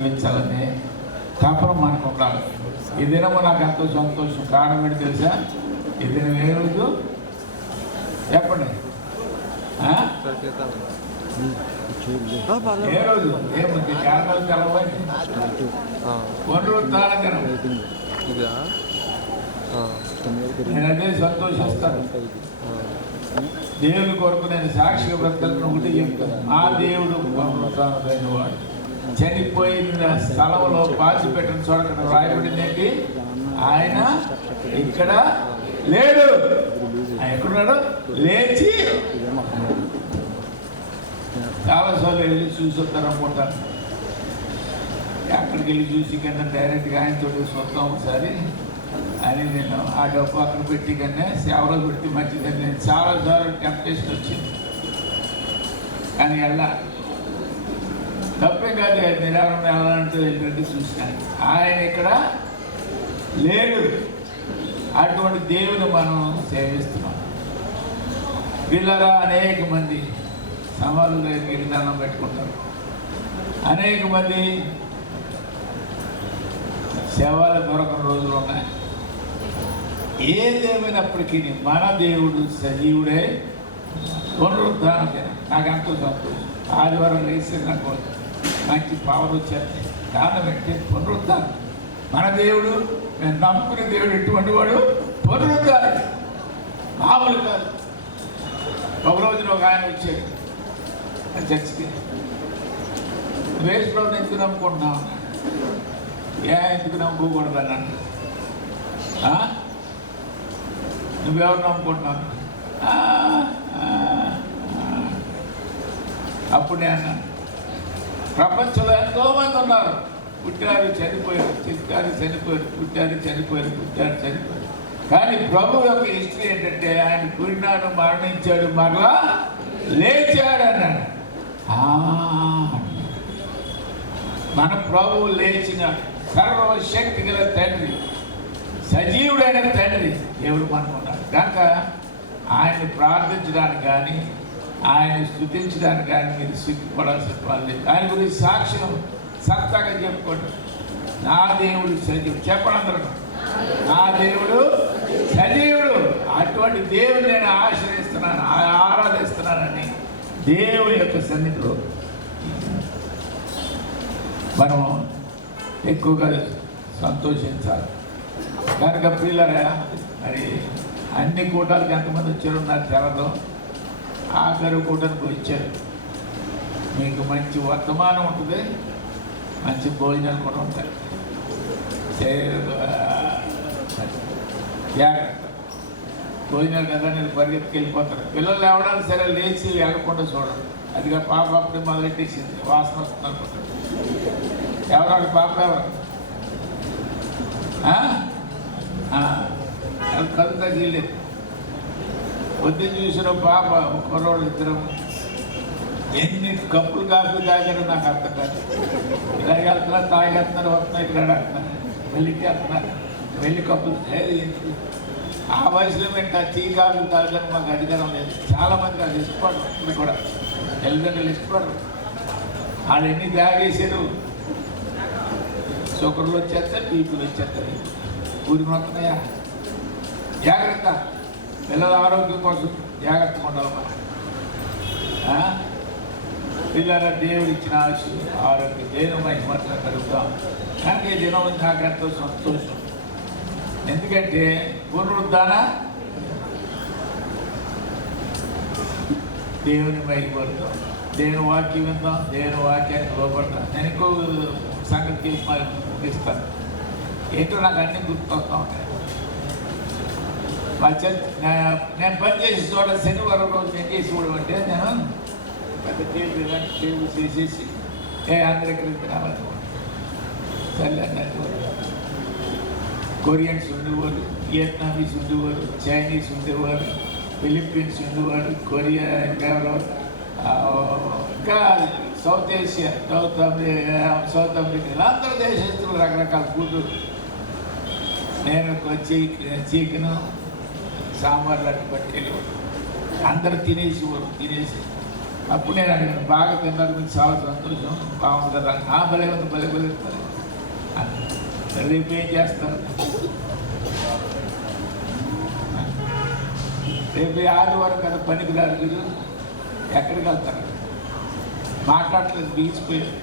జీవించాలని తపన మనకు ఉండాలి. ఈ దినము నాకు ఎంతో సంతోషం. కారణం ఏంటి తెలుసా? ఈ దినం ఏ రోజు చెప్పండి. ఏ రోజు ఏముంది? కారణాలు తెలవండి. పునరుత్థాన దినం. నేను అదే సంతోషిస్తాను. దేవుని కొరకు నేను సాక్షి బ్రతకలను ఒకటి చెప్తాను. ఆ దేవుడు పునరుత్థానమైన వాడు. చనిపోయిన స్థలంలో పాతి పెట్టిన చోట రాయబడింది ఏంటి? ఆయన ఇక్కడ లేడు. ఆయన ఎక్కడున్నాడు? లేచి. చాలాసార్లు వెళ్ళి చూసి వస్తారు అనుకుంటాను. అక్కడికి వెళ్ళి చూసి కన్నా డైరెక్ట్గా ఆయనతో వస్తాం ఒకసారి అని నేను ఆ డబ్బు అక్కడ పెట్టి కన్నా సేవలో పెట్టి మంచిదని నేను చాలాసార్లు టెంప్టేషన్ వచ్చింది. కానీ ఎలా తప్పే కాదు, నిరాకరణ వెళ్ళాలంటే వెళ్ళి చూసినాను. ఆయన ఇక్కడ లేడు. అటువంటి దేవుని మనం సేవిస్తున్నాం. వీళ్ళరా అనేక మంది సమాధుల దగ్గరికి వెళ్ళి దండం పెట్టుకుంటారు. అనేక మంది శవాలు దొరకని రోజులు ఉన్నాయి. ఏదేమైనప్పటికీ మన దేవుడు సజీవుడే. పునరుద్ధానం నాకు ఎంతో సంతోషం. ఆదివారం లేచి నాకు మంచి పవర్ వచ్చారు. కారణం ఏంటి? పునరుద్ధానం. మన దేవుడు, నేను నమ్ముకునే దేవుడు ఎటువంటి వాడు? పునరుద్ధానం. మామూలు కాదు. ఒక రోజున ఒక ఆయన వచ్చాడు చర్చికి. వేస్ట్ ప్రభుని ఎందుకు నమ్ముకుంటున్నావు? ఎందుకు నమ్ముకోకూడదు అన్నాను. నువ్వెవరు నమ్ముకుంటున్నావు? అప్పుడు నేను అన్నాను, ప్రపంచంలో ఎంతోమంది ఉన్నారు. పుట్టారు చనిపోయారు, చిట్టారు చనిపోయారు, పుట్టారు చనిపోయారు, పుట్టారు చనిపోయారు. కానీ ప్రభు యొక్క హిస్టరీ ఏంటంటే ఆయన పుట్టినాడు, మరణించాడు, మరలా లేచాడు అన్నాడు. మన ప్రభువు లేచిన సర్వశక్తి గల తండ్రి, సజీవుడైన తండ్రి దేవుడు మనకున్నాడు. కనుక ఆయన్ని ప్రార్థించడానికి కానీ ఆయన స్తుతించడానికి కానీ మీరు సిగ్గుపడాల్సిన పని లేదు. ఆయన గురించి సాక్ష్యం సత్తాగా చెప్పుకోండి. నా దేవుడు సజీవుడు చెప్పండి అందరూ. నా దేవుడు సజీవుడు. అటువంటి దేవుడు నేను ఆశ్రయిస్తున్నాను, ఆరాధిస్తున్నానని దేవుని యొక్క సన్నిధిలో మనం ఎక్కువగా సంతోషించాలి. కనుక పిల్లరా, మరి అన్ని కూటాలకు ఎంతమంది వచ్చారు నాకు తెలదు. ఆఖరి కూటానికి వచ్చారు. మీకు మంచి వర్తమానం ఉంటుంది, మంచి భోజనాలు కూడా ఉంటాయి. జాగ్రత్త. భోజనాలు కదా నేను పరిగెత్తుకు వెళ్ళిపోతాను. పిల్లలు ఎవడానికి సరే లేచి వెళ్ళకుండా చూడరు. అదిగా పాప అప్పుడే మొదలెట్టేసింది, వాసన వస్తుంది అనుకుంటారు. ఎవరాడు పాప? ఎవరు కళ్ళు తగ్గలేదు. పొద్దున్న చూసిన పాప కుర్రోడు ఇద్దరు ఎన్ని కప్పులు కాఫీ తాగారో నాకు అర్థం కాదు. ఇలాగ వెళ్తున్నారు, తాగేస్తున్నారు, వస్తున్నారు, ఇక్కడ వెళ్తున్నారు, వెళ్ళికి వెళ్తున్నారు, వెళ్ళి కప్పులు. ఆ వయసులో మేము టీ కాఫీ తాగడానికి మాకు అధికారం లేదు. చాలామందికి అది ఇష్టపడరు. ఇప్పుడు కూడా తల్లిదండ్రులు ఇష్టపడరు. వాళ్ళు ఎన్ని తాగేసారు, షుగర్లు వచ్చేస్తారు, బీపీలు వచ్చేస్తారు, ఊరి మొత్తమయ్యా. జాగ్రత్త. పిల్లల ఆరోగ్యం కోసం జాగ్రత్తగా ఉండాలి మనం. పిల్లల దేవుడు ఇచ్చిన ఆరోగ్యం దేని మహిమగా కలుగుతాం. కానీ ఈ దినం నాకు ఎంతో సంతోషం. ఎందుకంటే పునరుద్ధాన దేవుని మహిమపడతాం, దేవుని వాక్యం విందాం, దేవుని వాక్యాన్ని లోపడతాం. నేను ఇంకో సంగతి ముగిస్తాను. ఏంటో నాకు అన్నీ గుర్తుకొస్తూ ఉంటాయి. మా నేను పనిచేసి చోట శనివారం రోజు ఏం చేసి అంటే నేను పెద్ద టేబుల్ చేసేసి అందరికి రావాలి. సరే అన్నట్టు కొరియన్స్ ఉండేవారు, వియత్నామీస్ ఉండేవారు, చైనీస్ ఉండేవారు, ఫిలిప్పీన్స్ ఉండేవారు, కొరియా, ఇంకా సౌత్ ఏషియా, సౌత్ అమెరికా, అందరూ దేశస్తులు రకరకాల ఫుడ్. నేను వచ్చి చికెను, సాంబార్ లాంటి పట్టుకెళ్ళి అందరూ తినేసి అప్పుడు నేను అడిగాను, బాగా తిన్నారు మీకు చాలా సంతోషం, బాగుంది కదా. భలే ఉంది, భలే భలే రేపు ఏం చేస్తారు? రేపు ఆదివారం కదా, పనికి రాదు మీరు, ఎక్కడికి వెళ్తారు? మాట్లాడలేదు, బీచిపోయారు.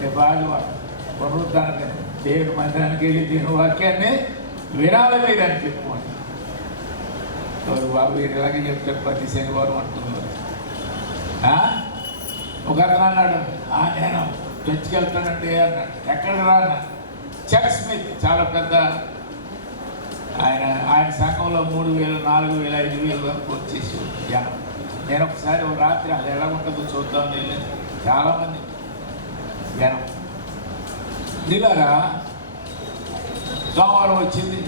రేపు ఆదివారం పునరుద్ధానికి దేవుడి మందిరానికి వెళ్ళి దేవుని వాక్యాన్ని వినాలి మీరు అని చెప్పుకోండి. బాబు వీరు ఇలాగే చెప్తారు ప్రతి శనివారం అంటున్నారు. ఒక అతను అన్నాడు, నేను చర్చికి వెళ్తానండి అన్నాడు. ఎక్కడికి రా అన్నాడు. చెక్ స్మిత్ చాలా పెద్ద ఆయన సంఘంలో 3,000, 4,000, 5,000 వరకు వచ్చేసి జనం. నేను ఒకసారి ఒక రాత్రి అది ఎలా ఉంటుందో చూద్దాం వెళ్ళి చాలామంది జనం. ఇలాగా సోమవారం వచ్చింది,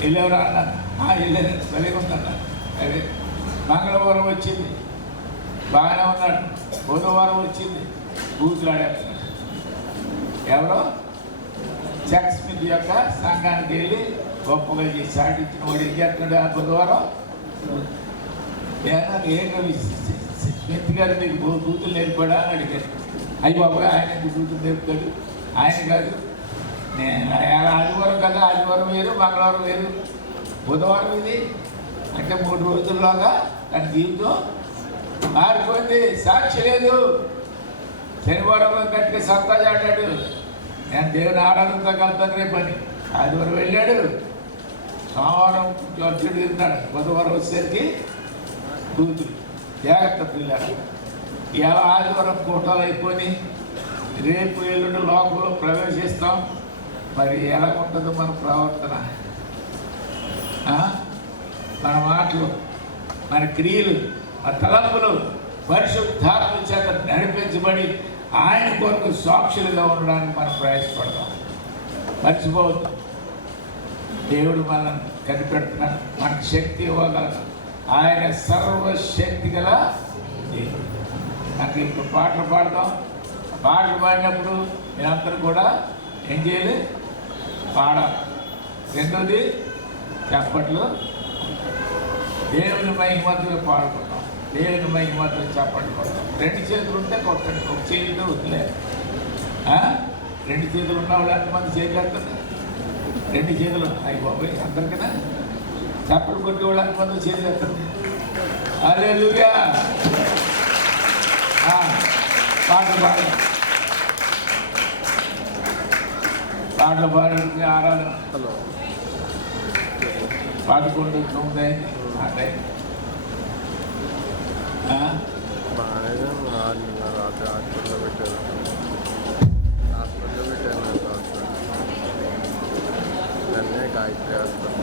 వెళ్ళేవరా అన్నాను. వెళ్ళాను, సరిగా ఉందన్నాను. అదే మంగళవారం వచ్చింది, బాగానే ఉన్నాడు. బుధవారం వచ్చింది, బూతులాడేస్తున్నాడు. ఎవరో చెక్ స్మిత్ యొక్క సంఘానికి వెళ్ళి గొప్పగా చేసి సాటించిన వాడు ఏం చేస్తున్నాడు? ఆ బుధవారం ఏంటో స్మిత్ గారు మీకు బూతులు నేర్పాడా అని అడిగారు. అయ్యి బాబు ఆయన ఎందుకు బూతులు నేర్పుతాడు? ఆయన కాదు, నేను ఆదివారం కదా, ఆదివారం వేరు, మంగళవారం వేరు, బుధవారం ఇది అంటే 3 రోజుల్లోగా తన జీవితం మారిపోయింది. సాక్షి లేదు. శనివారంలో గట్టిగా సత్తా చాటాడు, నేను దేవుని ఆరాధనతో కలుతాను రేపని. ఆదివారం వెళ్ళాడు, సోమవారం అర్జుడు తిన్నాడు, బుధవారం వచ్చేసరికి కూతురు. జాగ్రత్త పిల్లలు. ఇలా ఆదివారం కూటాలు అయిపోయి రేపు ఎల్లుండి లోకంలో ప్రవేశిస్తాం. మరి ఎలా ఉంటుందో మన ప్రవర్తన, మన మాటలు, మన క్రియలు, మన తలంపులు పరిశుద్ధాత్మ చేత నడిపించబడి ఆయన కొరకు సాక్షులుగా ఉండడానికి మనం ప్రయాసపడతాం. మర్చిపోవద్దు, దేవుడు మనల్ని కనిపెడుతున్నాడు, మనకు శక్తి ఇవ్వగలడు. ఆయన సర్వశక్తి గల దేవుడు. నాకు ఇప్పుడు పాటలు పాడతాం. పాటలు పాడినప్పుడు మీరందరూ కూడా ఏం చేయాలి? పాడాలి. రెండోది చప్పట్లు. దేవుని మహిమతులు పాడుకుంటాం, దేవుని మహిమతులు చప్పట్లు కొడతాం. 2 చేతులు ఉంటే కొట్టండి, ఒక చేతితో వదిలేదు. 2 చేతులు ఉన్న వాళ్ళు ఎంతమంది చేతులు ఎత్తండి? 2 చేతులు. అయ్యి బాబోయ్, అందరికైనా చప్పట్లు కొట్టే వాళ్ళు ఎంతమంది చేతులు ఎత్తండి? హల్లెలూయా. పాటలు పాడండి, పాటలు పాడండి. ఆరాధన 11:09 అయింది. రాత్రి హాస్పిటల్లో పెట్టారు. దాన్నే గాయత్రి హాస్పిటల్.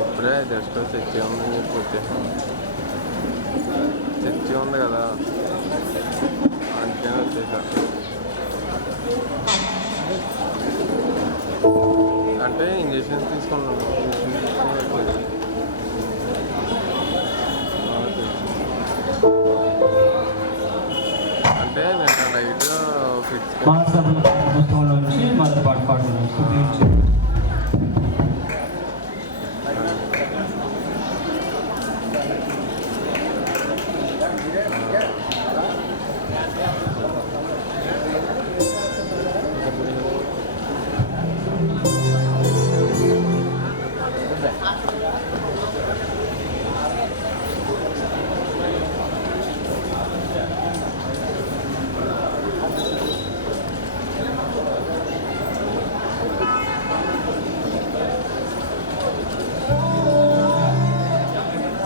ఇప్పుడే జస్ట్ చర్చి ఉందని చెప్పి వచ్చేసాను. చర్చి ఉంది కదా, అందుకని వచ్చేసా. అంటే ఇంజక్షన్స్ తీసుకున్నాను. అంటే నేను నైట్ ఫిక్స్ పుస్తకంలో నుంచి మొదటి పాట పాడుతున్నాను.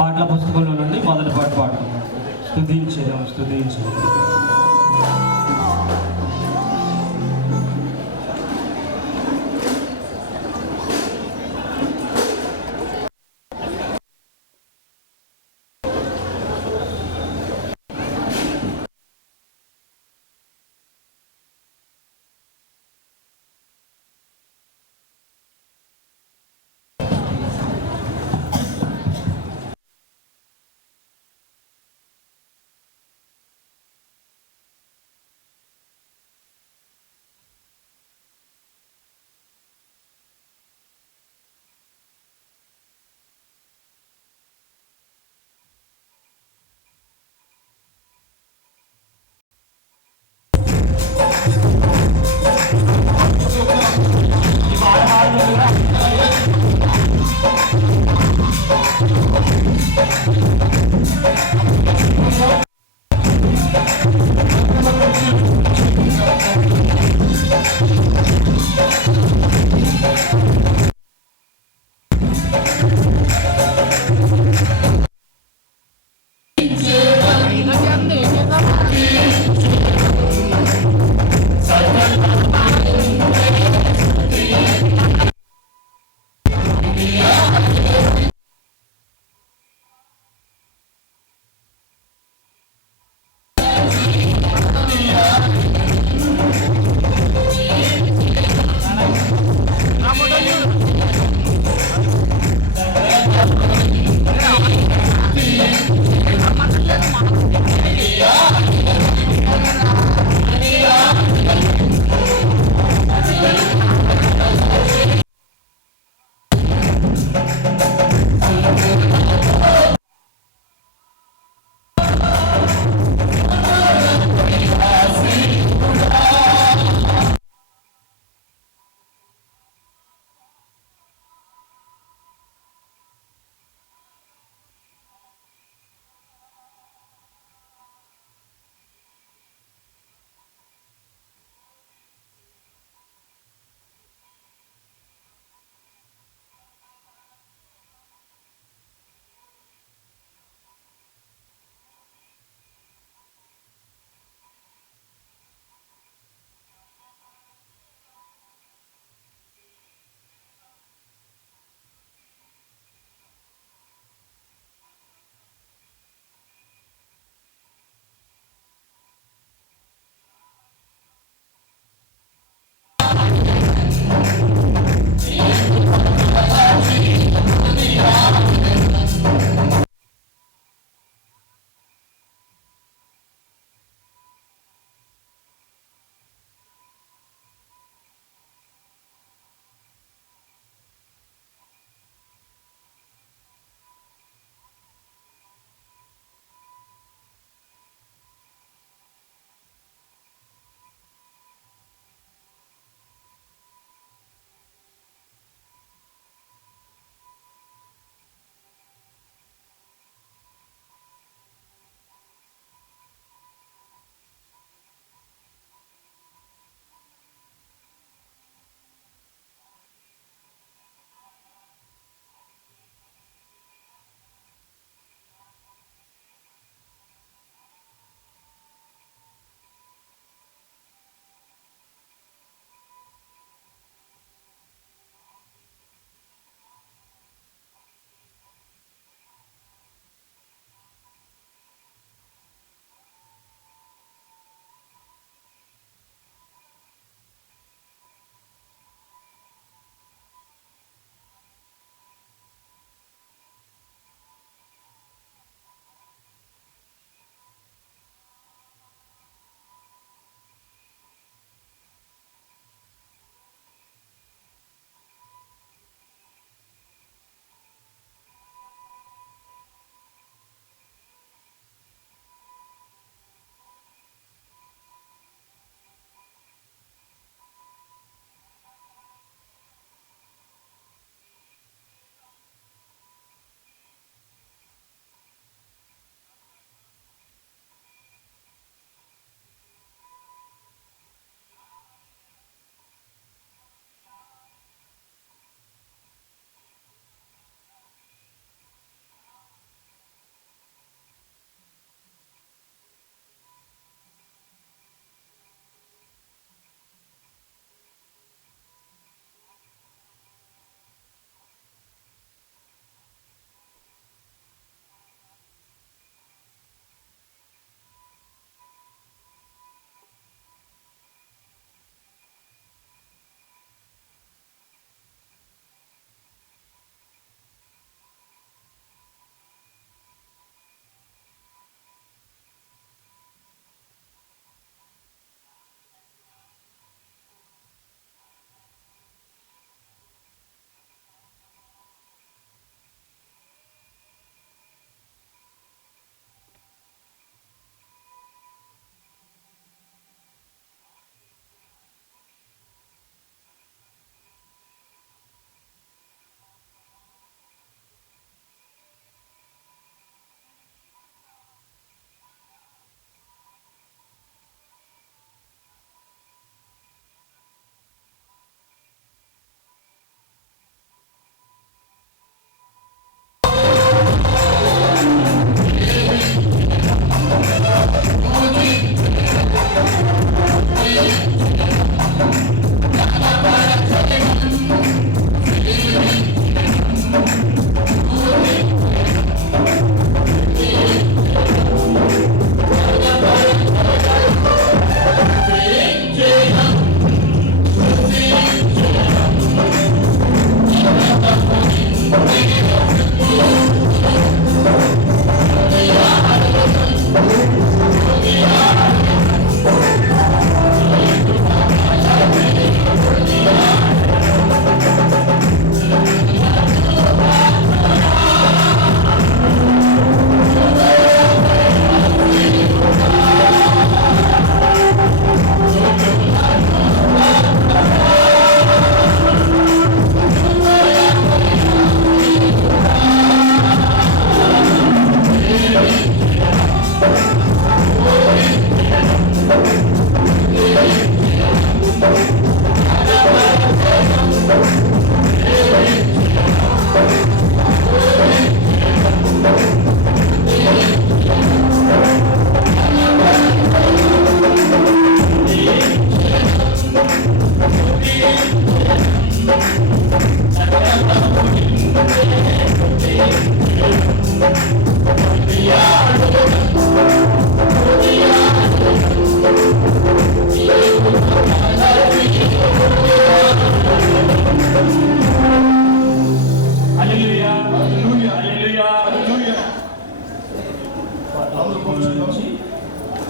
పాటల పుస్తకంలో నుండి మొదటి పాట పాడుతున్నాను. స్తుతించేదాం, స్తుతించేదాం.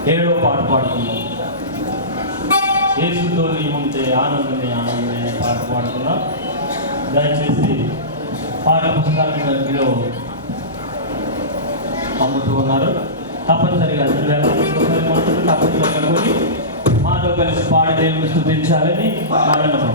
7వ పాట పాడుతున్నాం. యేసుతో నీవుంటే ఆనందమే ఆనందమే అనే పాట పాడుతున్నాం. దయచేసి పాట పుస్తకాన్ని గదిలో అమ్ముతూ ఉన్నారు. తప్పనిసరిగా తప్పనిసరిగా కనుగొని మాతో కలిసి పాడి దేవుని స్తుతించాలని ఆనందం.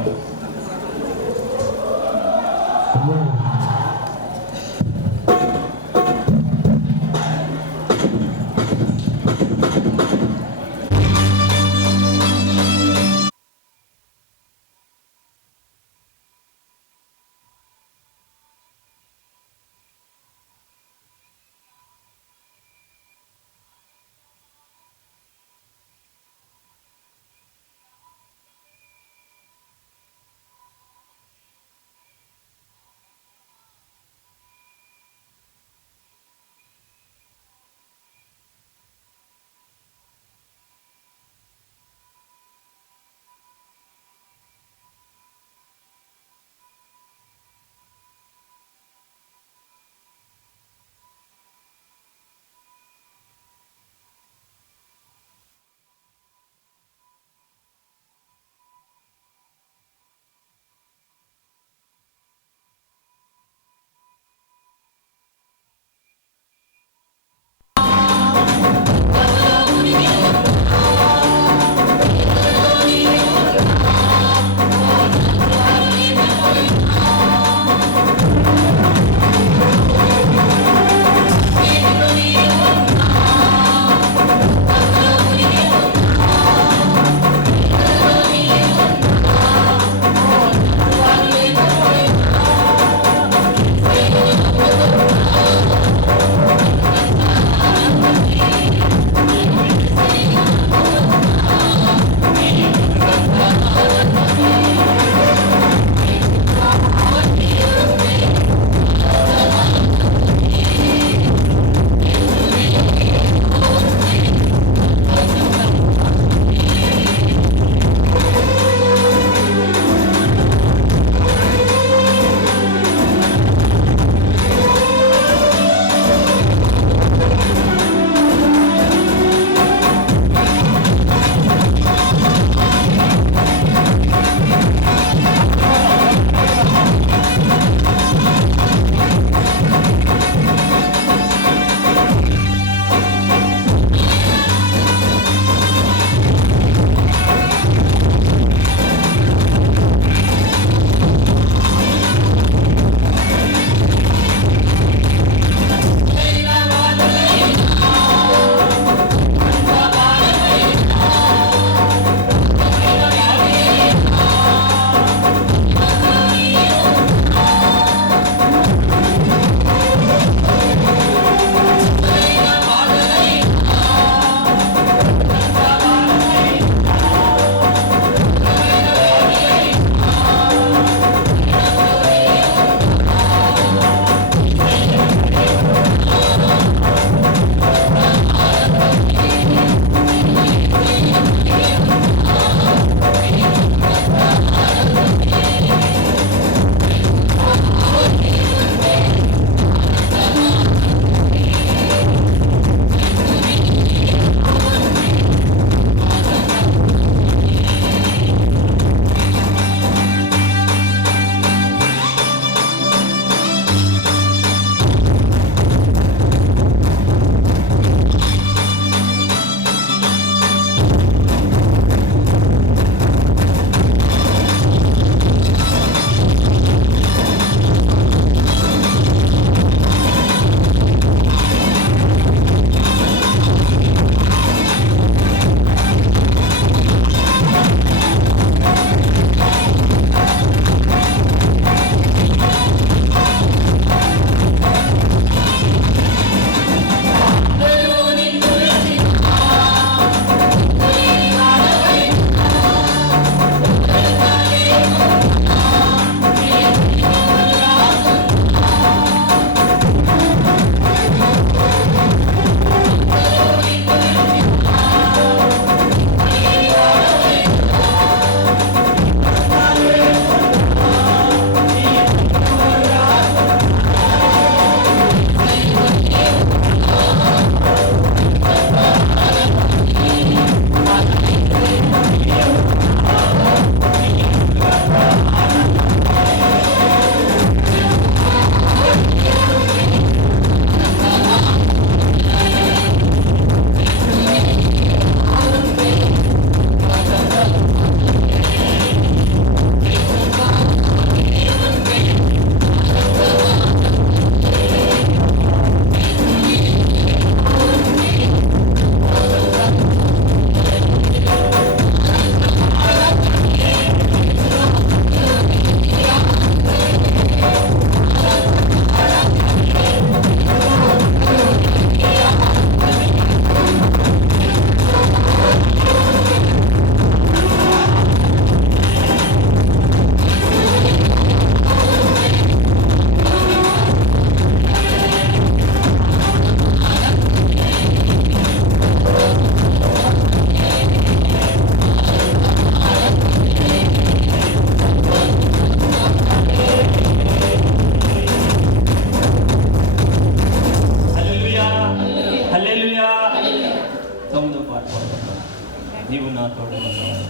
నీవు నా తోడు ఉన్నావు.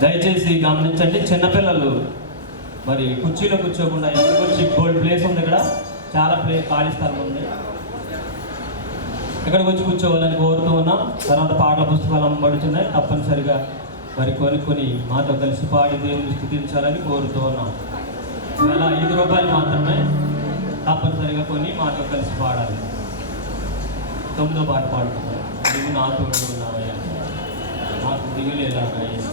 దయచేసి గమనించండి, చిన్నపిల్లలు మరి కుర్చీలో కూర్చోకుండా ఎవరి కుర్చీ గోల్డ్ ప్లేస్ ఉంది, ఇక్కడ చాలా ఖాళీ స్థలం ఉంది, ఇక్కడికి వచ్చి కూర్చోవాలని కోరుతూ ఉన్నాం. తర్వాత పాటల పుస్తకాలు అమ్మబడుతున్నాయి, తప్పనిసరిగా మరి కొని మాతో కలిసి పాడి దేవుని స్థుతించాలని కోరుతూ ఉన్నాం. ఇవాళ 5 రూపాయలు మాత్రమే, తప్పనిసరిగా కొని మాతో కలిసి పాడాలి. 9వ పాట పాడుతున్నాం. నువ్వు నా తోడు ఉన్నావయ్యా, నాకు దిగులేలాగా యేసు.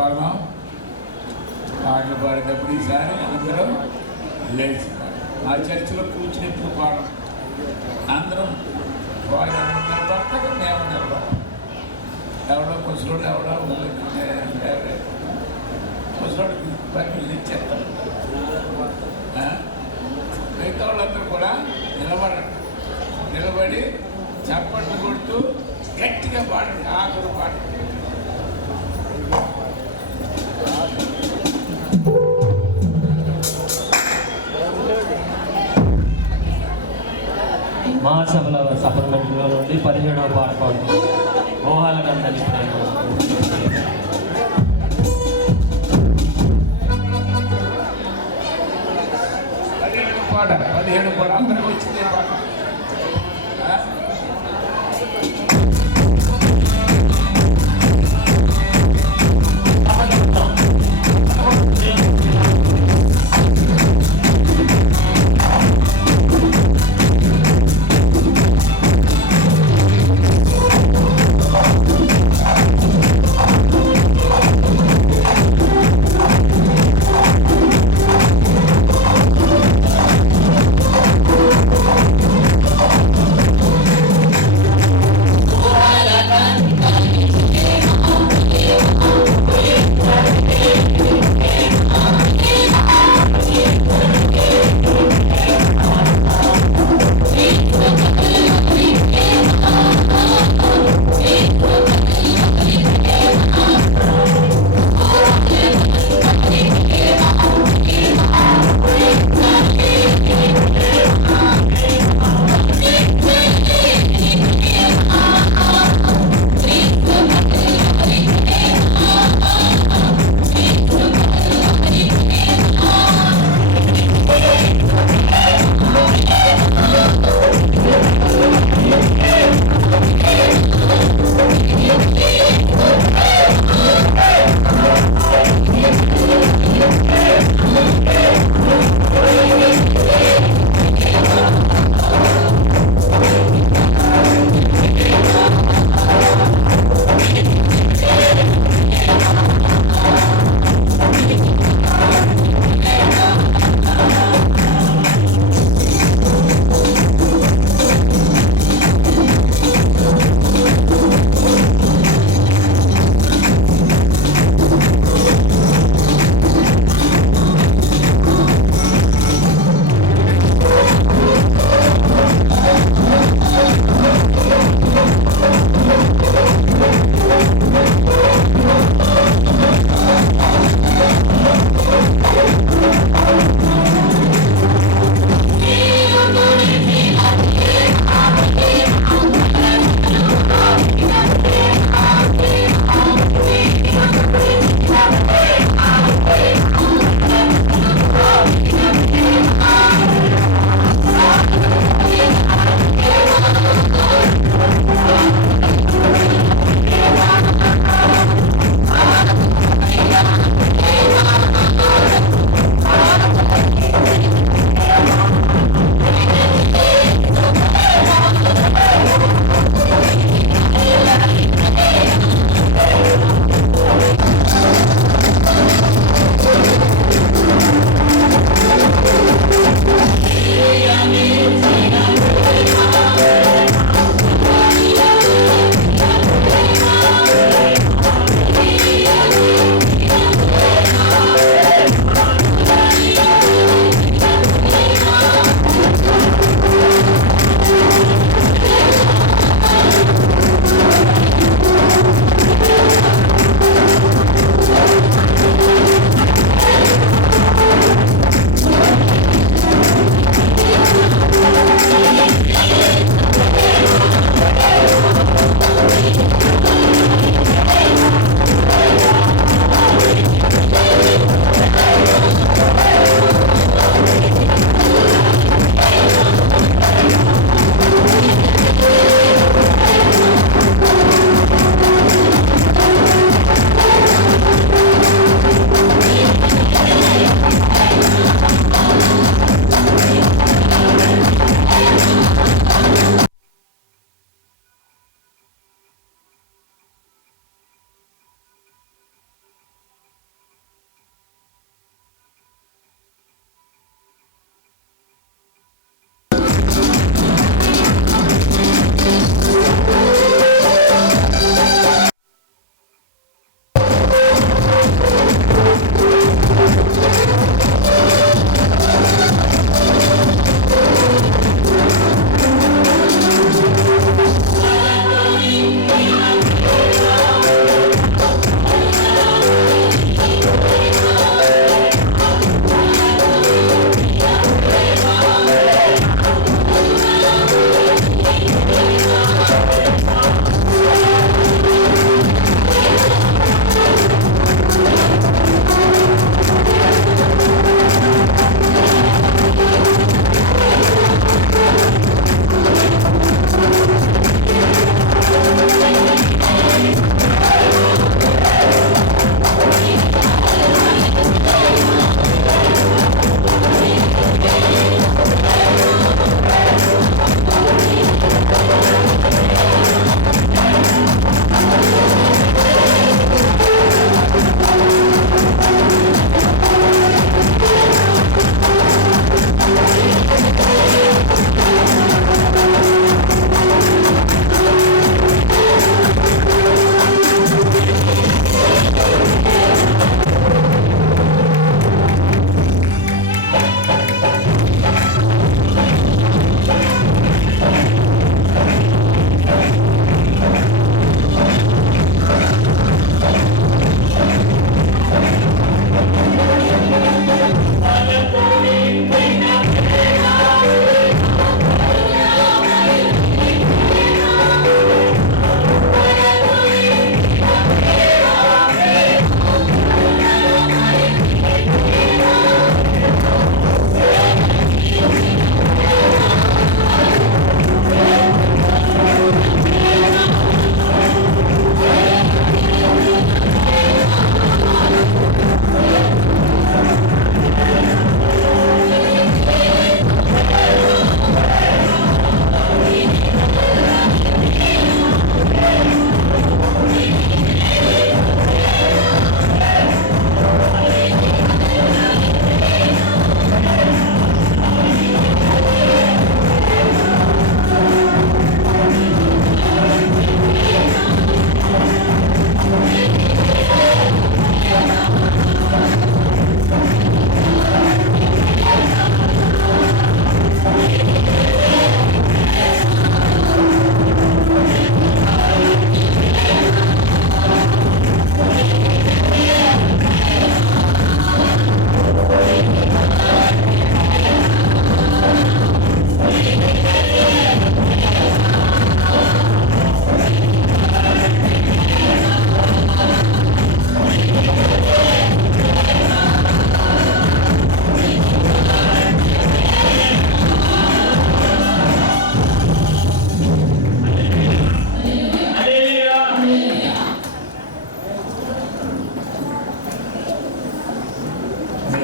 పాడదాం. పాటలు పాడేటప్పుడు ఈసారి అందరూ లేచి మా చర్చిలో కూర్చున్నప్పుడు పాడడం అందరం వాళ్ళు నిలబడతాక మేము నిలబడతాం. ఎవడో ముసలోడు ఎవడో ముసలోడు పర్మిషన్ ఇచ్చేస్తాం. మిగతా వాళ్ళందరూ కూడా నిలబడి చప్పట్లు కొడుతూ గట్టిగా పాడండి. ఆఖరు పాట మహాసభల సప్లిమెంట్లో నుండి 17వ పాట పాడుతుంది. మోహాల గంధని ప్రేమ. పాట 17 పాట అందరికి వచ్చిందే పాట.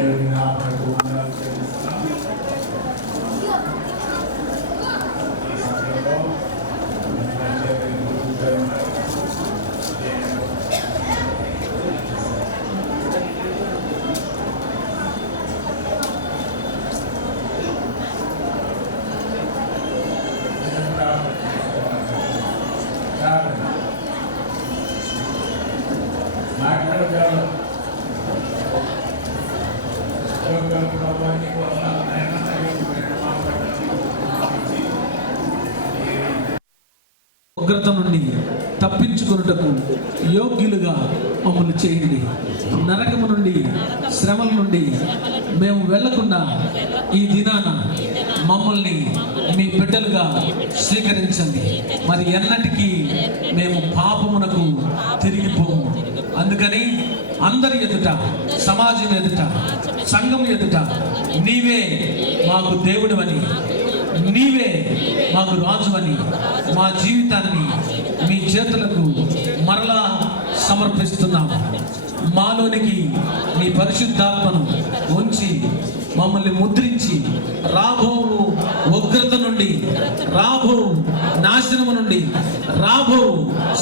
దేవుని నామమునకు వందనాలు చెల్లిస్తున్నాము. ఈ సమయంలో మాట్లాడగలరు. ఉగ్రత నుండి తప్పించుకొనుటకు యోగ్యులుగా మమ్మల్ని చేయండి. నరకము నుండి, శ్రమల నుండి మేము వెళ్లకుండా ఈ దినాన మమ్మల్ని మీ బిడ్డలుగా స్వీకరించండి. మరి ఎన్నటికీ మేము పాపమునకు తిరిగిపోము. అందుకని అందరి ఎదుట, సమాజం ఎదుట, సంఘం ఎదుట నీవే మాకు దేవుడివని, నీవే మాకు రాజువని మా జీవితాన్ని మీ చేతులకు మరలా సమర్పిస్తున్నాము. మాలోనికి నీ పరిశుద్ధాత్మను ఉంచి మమ్మల్ని ముద్రించి రాబో ఉగ్రత నుండి, రాబో నాశనము నుండి, రాబో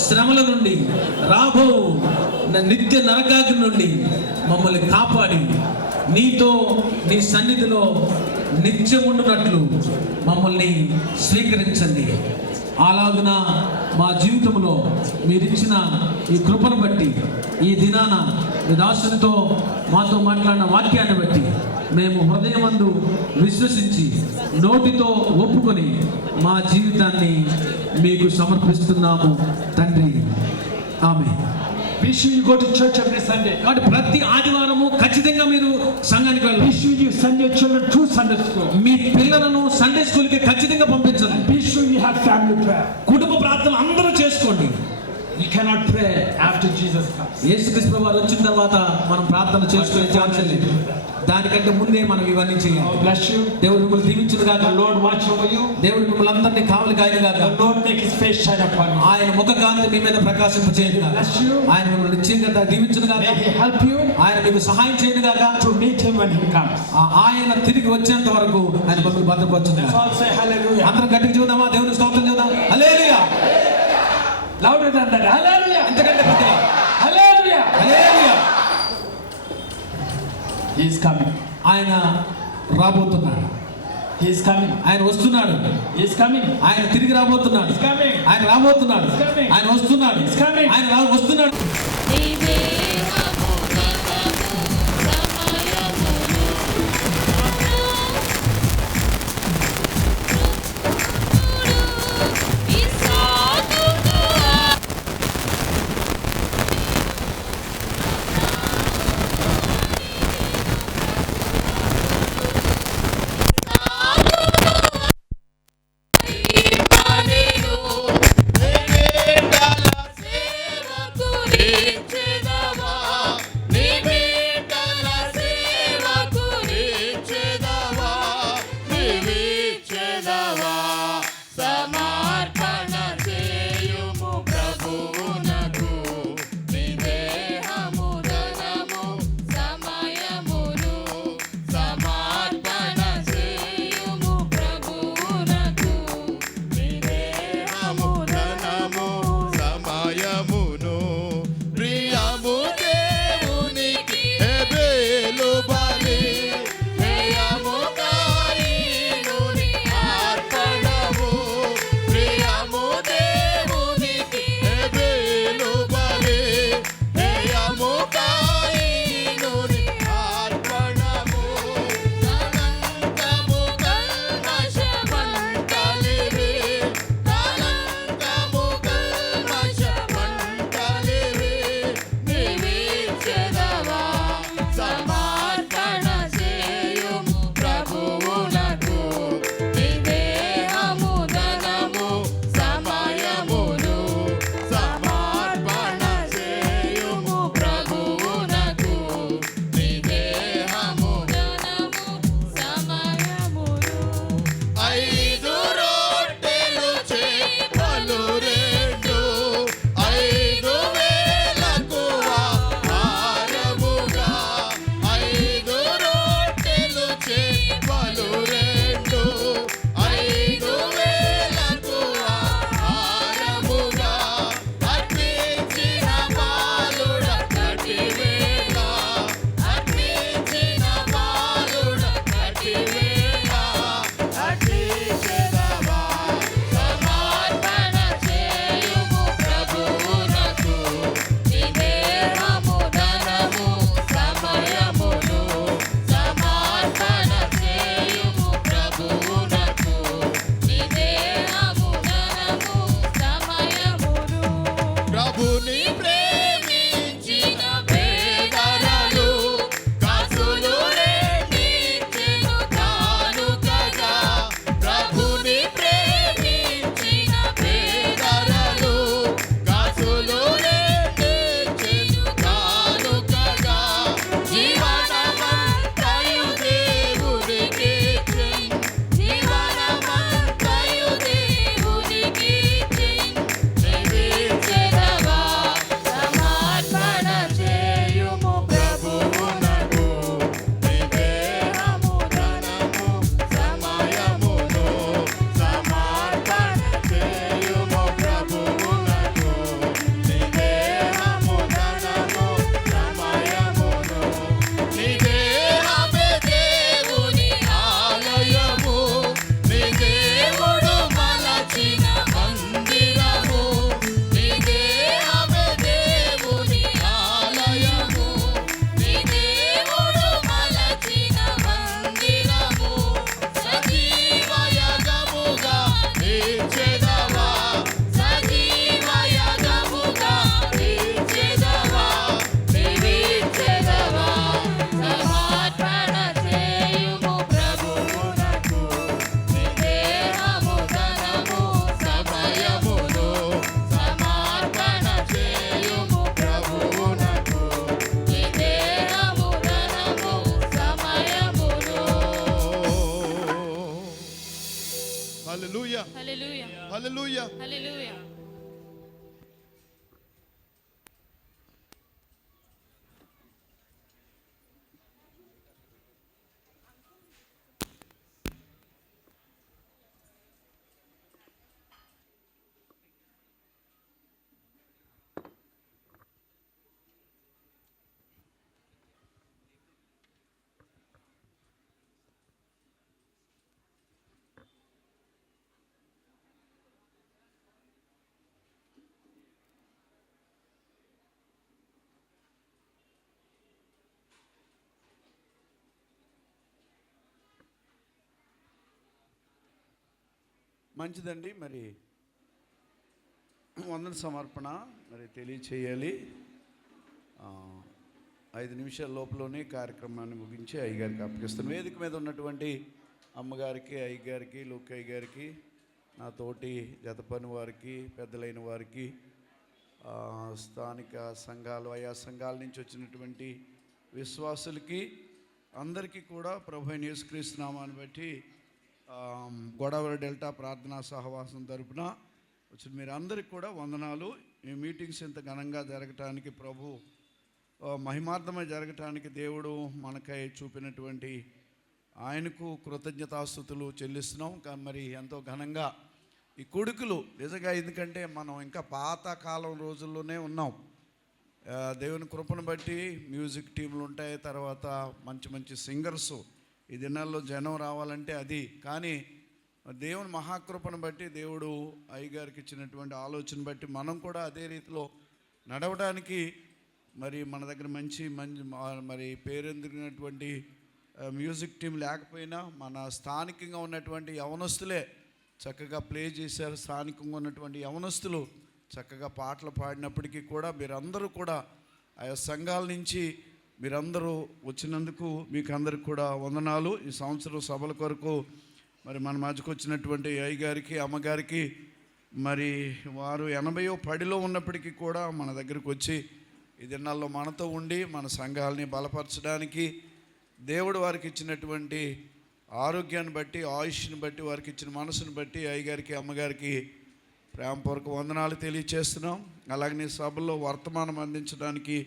శ్రమల నుండి, రాబో నిత్య నరకాగ్ని నుండి మమ్మల్ని కాపాడి నీతో నీ సన్నిధిలో నిత్యముండునట్లు మమ్మల్ని స్వీకరించండి. అలాగున మా జీవితంలో మీరిచ్చిన ఈ కృపను బట్టి, ఈ దినాన మీ దాసునితో మాతో మాట్లాడిన వాక్యాన్ని బట్టి మేము హృదయమందు విశ్వసించి నోటితో ఒప్పుకొని మా జీవితాన్ని మీకు సమర్పిస్తున్నాము తండ్రి. ఆమేన్. Be sure you go to church every Sunday. కాబట్టి ప్రతి ఆదివారము ఖచ్చితంగా మీరు సంఘానికి వెళ్ళాలి. Be sure you send your children to Sunday school. మీ పిల్లలను సండే స్కూల్కి ఖచ్చితంగా పంపించండి. Be sure you have family prayer. కుటుంబ ప్రార్థనలు అందరూ చేసుకోండి. You cannot pray after Jesus comes. యేసుక్రీస్తు వారు వచ్చిన తర్వాత మనం ప్రార్థన చేసుకునే ఛాన్స్ లేదు. దానికంటే ముందే మనం ఇవన్నీ చేయాలి. Bless you. దేవుడు మిమ్మల్ని దీవించును గాక. The Lord watch over you. దేవుడు మిమ్మల్ని అందరినీ కావలి కాయను గాక. The Lord make His face shine upon you. ఆయన ముఖ కాంతి మీ మీద ప్రకాశింపచేయను గాక. Bless you. ఆయన మిమ్మల్ని నిశ్చయంగా దీవించును గాక. May He help you ఆయన మీకు సహాయం చేయను గాక. to meet Him when He comes. ఆయన తిరిగి వచ్చేంత వరకు ఆయన మిమ్మల్ని భద్రపరచును గాక. Let's all say hallelujah. అందరం గట్టిగా చూద్దామా? దేవునికి స్తోత్రం చేద్దాం. హల్లెలూయా. Louder than that. Hallelujah. ఎంతకంటే గట్టిగా Hallelujah. Hallelujah. He is coming. ఆయన రాబోతున్నాడు. He is coming. ఆయన వస్తున్నాడు. He is coming. ఆయన తిరిగి రాబోతున్నాడు. He's coming. ఆయన రాబోతున్నాడు. He's coming. ఆయన వస్తున్నాడు. He's coming. ఆయన వస్తున్నాడు. హల్లెలూయా. హల్లెలూయా. మంచిదండి. మరి వందన సమర్పణ మరి తెలియచేయాలి. 5 నిమిషాల లోపలనే కార్యక్రమాన్ని ముగించి అయ్యగారికి అప్పగిస్తాను. వేదిక మీద ఉన్నటువంటి అమ్మగారికి, అయ్యగారికి, లోకయ్య గారికి, నా తోటి జత పని వారికి, పెద్దలైన వారికి, స్థానిక సంఘాలు, ఆయా సంఘాల నుంచి వచ్చినటువంటి విశ్వాసులకి అందరికీ కూడా ప్రభువైన యేసుక్రీస్తు నామాన్ని బట్టి గోదావరి డెల్టా ప్రార్థనా సహవాసం తరపున వచ్చిన మీరు అందరికీ కూడా వందనాలు. ఈ మీటింగ్స్ ఇంత ఘనంగా జరగటానికి, ప్రభు మహిమార్థమై జరగటానికి దేవుడు మనకై చూపినటువంటి ఆయనకు కృతజ్ఞతాస్తుతులు చెల్లిస్తున్నాం. మరి ఎంతో ఘనంగా ఈ కొడుకులు నిజంగా, ఎందుకంటే మనం ఇంకా పాతకాలం రోజుల్లోనే ఉన్నాం. దేవుని కృపను బట్టి మ్యూజిక్ టీంలు ఉంటాయి, తర్వాత మంచి మంచి సింగర్స్. ఈ దినాల్లో జనం రావాలంటే అది. కానీ దేవుని మహాకృపను బట్టి, దేవుడు అయ్యగారికి ఇచ్చినటువంటి ఆలోచన బట్టి మనం కూడా అదే రీతిలో నడవడానికి, మరి మన దగ్గర మంచి మరి పేరొందినటువంటి మ్యూజిక్ టీం లేకపోయినా మన స్థానికంగా ఉన్నటువంటి యవనస్తులే చక్కగా ప్లే చేశారు. స్థానికంగా ఉన్నటువంటి యవనస్తులు చక్కగా పాటలు పాడినప్పటికీ కూడా మీరందరూ కూడా ఆయా సంఘాల నుంచి మీరందరూ వచ్చినందుకు మీకు అందరికి కూడా వందనాలు. ఈ సంవత్సరం సభల కొరకు మరి మన మధ్యకు వచ్చినటువంటి అయ్యగారికి, అమ్మగారికి, మరి వారు 80వ పడిలో ఉన్నప్పటికీ కూడా మన దగ్గరికి వచ్చి ఈ దినాల్లో మనతో ఉండి మన సంఘాలని బలపరచడానికి దేవుడు వారికి ఇచ్చినటువంటి ఆరోగ్యాన్ని బట్టి, ఆయుష్ని బట్టి, వారికి ఇచ్చిన మనసును బట్టి అయ్యగారికి, అమ్మగారికి ప్రేమపూర్వక వందనాలు తెలియచేస్తున్నాం. అలాగనే సభల్లో వర్తమానం అందించడానికి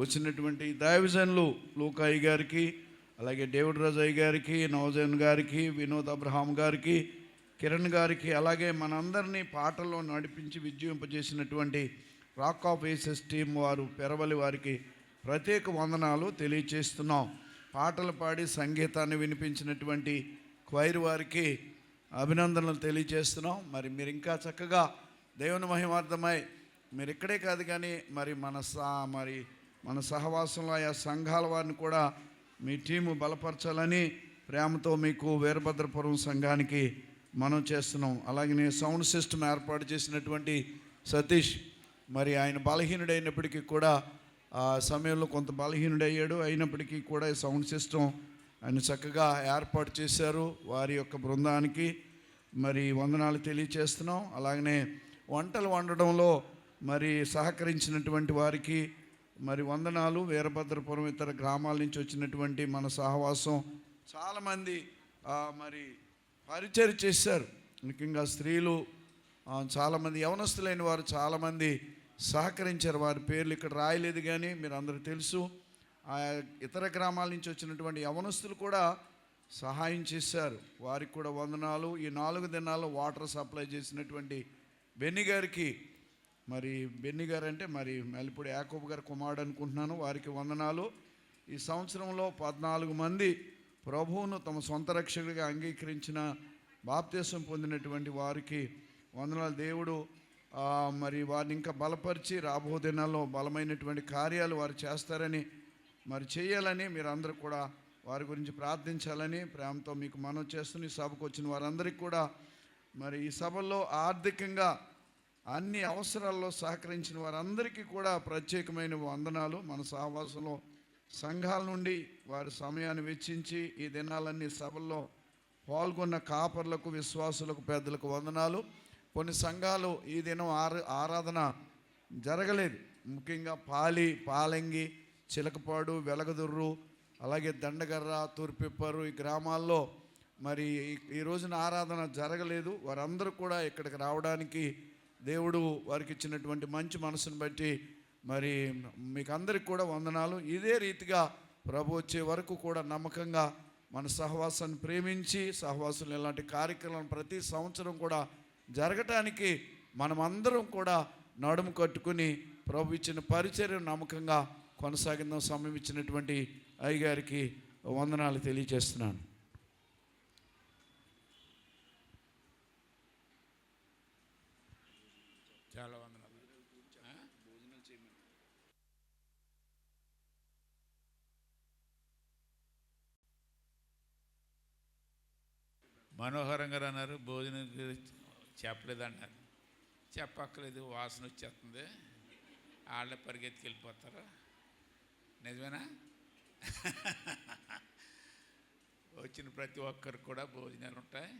వచ్చినటువంటి దైవజనులు లూకాయ్య గారికి, అలాగే డేవిడ్ రాజు అయ్య గారికి, నవజన్ గారికి, వినోద్ అబ్రహాం గారికి, కిరణ్ గారికి, అలాగే మనందరినీ పాటల్లో నడిపించి విజయింపజేసినటువంటి రాక్ ఆఫ్ ఏసెస్ టీం వారు, పెరవలి వారికి ప్రత్యేక వందనాలు తెలియచేస్తున్నాం. పాటలు పాడి సంగీతాన్ని వినిపించినటువంటి క్వైర్ వారికి అభినందనలు తెలియచేస్తున్నాం. మరి మీరు ఇంకా చక్కగా దేవుని మహిమార్థమై మీరు ఇక్కడే కాదు కానీ మరి మన సహవాసంలో ఆయా సంఘాల వారిని కూడా మీ టీము బలపరచాలని ప్రేమతో మీకు వీరభద్రపురం సంఘానికి మనం చేస్తున్నాం. అలాగే సౌండ్ సిస్టమ్ ఏర్పాటు చేసినటువంటి సతీష్, మరి ఆయన బలహీనుడైనప్పటికీ కూడా ఆ సమయంలో కొంత బలహీనుడయ్యాడు, అయినప్పటికీ కూడా ఈ సౌండ్ సిస్టమ్ ఆయన చక్కగా ఏర్పాటు చేశారు. వారి యొక్క బృందానికి మరి వందనాలు తెలియచేస్తున్నాం. అలాగనే వంటలు వండడంలో మరి సహకరించినటువంటి వారికి మరి వందనాలు. వీరభద్రపురం ఇతర గ్రామాల నుంచి వచ్చినటువంటి మన సహవాసం చాలామంది మరి పరిచయం చేశారు. ముఖ్యంగా స్త్రీలు చాలామంది, యవనస్తులైన వారు చాలామంది సహకరించారు. వారి పేర్లు ఇక్కడ రాయలేదు కానీ మీరు అందరూ తెలుసు. ఇతర గ్రామాల నుంచి వచ్చినటువంటి యవనస్తులు కూడా సహాయం చేశారు. వారికి కూడా వందనాలు. ఈ 4 దినాల్లో వాటర్ సప్లై చేసినటువంటి బెన్ని గారికి, మరి బెన్ని గారు అంటే మరి మెల్లిపూడి యాకోబు గారు కుమారుడు అనుకుంటున్నాను, వారికి వందనాలు. ఈ సంవత్సరంలో 14 మంది ప్రభువును తమ సొంత రక్షకుడిగా అంగీకరించిన, బాప్తీసం పొందినటువంటి వారికి వందనాలు. దేవుడు మరి వారిని ఇంకా బలపరిచి రాబో దినాల్లో బలమైనటువంటి కార్యాలు వారు చేస్తారని, మరి చేయాలని మీరందరూ కూడా వారి గురించి ప్రార్థించాలని ప్రేమతో మీకు మనవి చేస్తున్న ఈ సభకు వచ్చిన వారందరికీ కూడా, మరి ఈ సభల్లో ఆర్థికంగా అన్ని అవసరాల్లో సహకరించిన వారందరికీ కూడా ప్రత్యేకమైన వందనాలు. మన సహవాసంలో సంఘాల నుండి వారి సమయాన్ని వెచ్చించి ఈ దినాలన్నీ సభల్లో పాల్గొన్న కాపర్లకు, విశ్వాసులకు, పెద్దలకు వందనాలు. కొన్ని సంఘాలు ఈ దినం ఆరాధన జరగలేదు. ముఖ్యంగా పాలంగి, చిలకపాడు, వెలగదుర్రు, అలాగే దండగర్ర, తూర్పిప్పరు ఈ గ్రామాల్లో మరి ఈ రోజున ఆరాధన జరగలేదు. వారందరూ కూడా ఇక్కడికి రావడానికి దేవుడు వారికి ఇచ్చినటువంటి మంచి మనసును బట్టి మరి మీకు అందరికి కూడా వందనాలు. ఇదే రీతిగా ప్రభు వచ్చే వరకు కూడా నమ్మకంగా మన సహవాసాన్ని ప్రేమించి సహవాసులు ఇలాంటి కార్యక్రమాలు ప్రతి సంవత్సరం కూడా జరగటానికి మనమందరం కూడా నడుము కట్టుకుని ప్రభు ఇచ్చిన పరిచర్య నమ్మకంగా కొనసాగిందాం. సమయం ఇచ్చినటువంటి అయ్యగారికి వందనాలు తెలియజేస్తున్నాను. చాలా వందనాలు. మనోహరం గారు అన్నారు భోజనం చెప్పలేదన్నారు. చెప్పక్కలేదు, వాసన వచ్చేస్తుంది, వాళ్ళే పరిగెత్తికి వెళ్ళిపోతారు. నిజమేనా? వచ్చిన ప్రతి ఒక్కరికి కూడా భోజనాలు ఉంటాయి.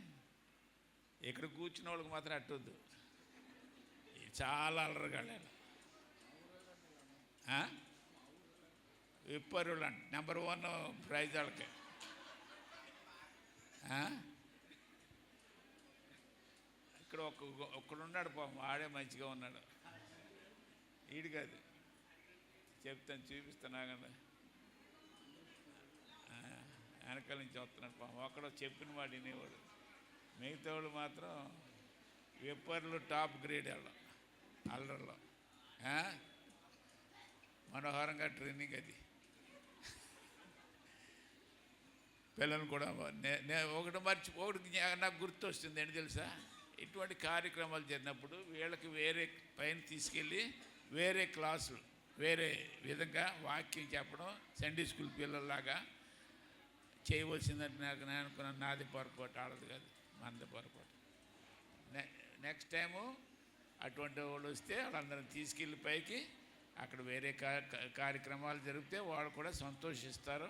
ఇక్కడ కూర్చున్న వాళ్ళకి మాత్రం అట్టొద్దు, చాలా అలరగాళ్ళు. విప్పరులు అంట నెంబర్ 1 ప్రైజ్ వాళ్ళకి. ఇక్కడ ఒక్కడున్నాడు పాపం, వాడే మంచిగా ఉన్నాడు. ఈడు కాదు, చెప్తాను, చూపిస్తాను కదా. వెనకాల నుంచి వస్తున్నాడు పాపం. ఒక్కడో చెప్పిన వాడు వినేవాడు. మిగతా వాళ్ళు మాత్రం విప్పర్లు టాప్ గ్రేడ్ వాళ్ళు అల్లర్లో. మనోహరంగా ట్రైనింగ్ అది. పిల్లలు కూడా ఒకటి నాకు గుర్తు వస్తుంది ఏంటి తెలుసా? ఇటువంటి కార్యక్రమాలు జరిగినప్పుడు వీళ్ళకి వేరే పైన తీసుకెళ్ళి వేరే క్లాసులు వేరే విధంగా వాక్యం చెప్పడం సండే స్కూల్ పిల్లల్లాగా చేయవలసిందని నేను అనుకున్నాను. నాది పొరపాటు, ఆడదు కాదు, మనది పొరపాటు. నెక్స్ట్ టైము అటువంటి వాళ్ళు వస్తే వాళ్ళందరం తీసుకెళ్ళి పైకి అక్కడ వేరే కార్యక్రమాలు జరిగితే వాళ్ళు కూడా సంతోషిస్తారు.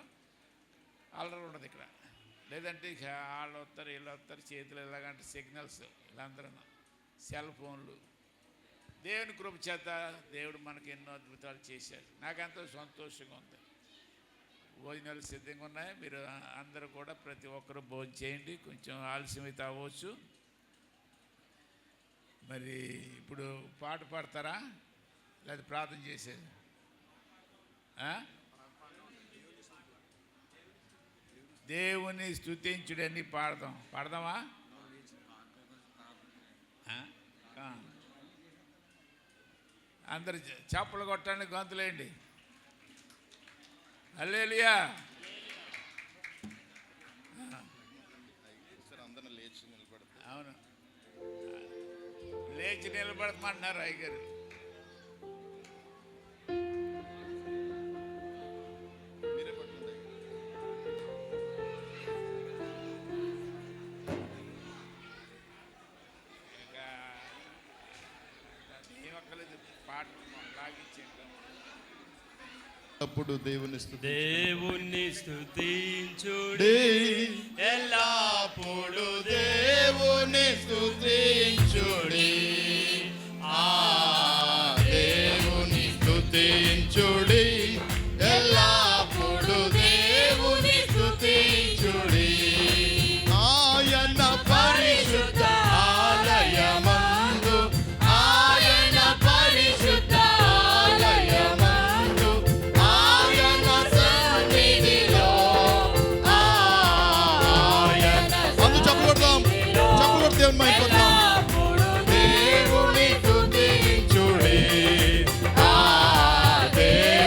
అల్లరి ఉండదు ఇక్కడ. లేదంటే వాళ్ళు వస్తారు, వీళ్ళు వస్తారు, చేతులు ఎలాగంటే సిగ్నల్స్, వీళ్ళందరూ సెల్ ఫోన్లు. దేవుని కృప చేత దేవుడు మనకి ఎన్నో అద్భుతాలు చేశారు. నాకెంతో సంతోషంగా ఉంది. భోజనాలు సిద్ధంగా ఉన్నాయి. మీరు అందరూ కూడా ప్రతి ఒక్కరూ భోజనం చేయండి. కొంచెం ఆలస్యమైతే అవ్వచ్చు. మరి ఇప్పుడు పాట పాడతారా లేదా ప్రార్థన చేసేది? దేవుని స్తుతించుడని పాడదామా? అందరు చప్పలు కొట్టండి, గొంతులేయండి. హల్లెలూయా. అవును, లేచి నిలబడమంటున్నారు అయ్యగారు. అప్పుడు దేవుని స్తుతించుడి, ఎల్లప్పుడు దేవుని స్తుతించుడి. దేవుని స్తుతించుడి, ఎల్లప్పుడు దేవుని స్తుతించుడి. ఆయన పరిశుద్ధ ఆలయమందు, ఆయన పరిశుద్ధ ఆలయమందు, ఆయన సన్నిధిలో, ఆయన అందు చెప్పకూడదాం, చెప్పకూడదు, దేవుని మైపోతాం. దేవుని స్తుతించుడి, దేవుని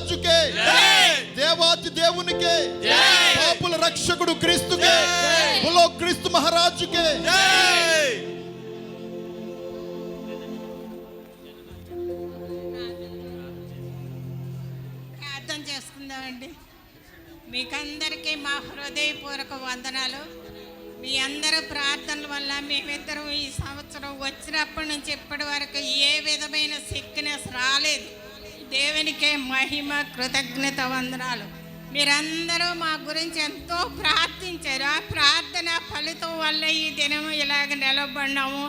రాజుకే, దేవాతి దేవునికే, పాపుల రక్షకుడు క్రీస్తుకే, బులో క్రీస్తు మహారాజుకే. ప్రార్థన చేసుకుందామండి. మీకందరికీ మా హృదయపూర్వక వందనాలు. మీ అందరి ప్రార్థనల వల్ల మేమిద్దరం ఈ సంవత్సరం వచ్చినప్పటి నుంచి ఇప్పటి వరకు ఏ విధమైన సిక్నెస్ రాలేదు. దేవునికే మహిమ, కృతజ్ఞత వందనాలు. మీరందరూ మా గురించి ఎంతో ప్రార్థించారు. ఆ ప్రార్థన ఫలితం వల్ల ఈ దినం ఇలాగ నిలబడినాము.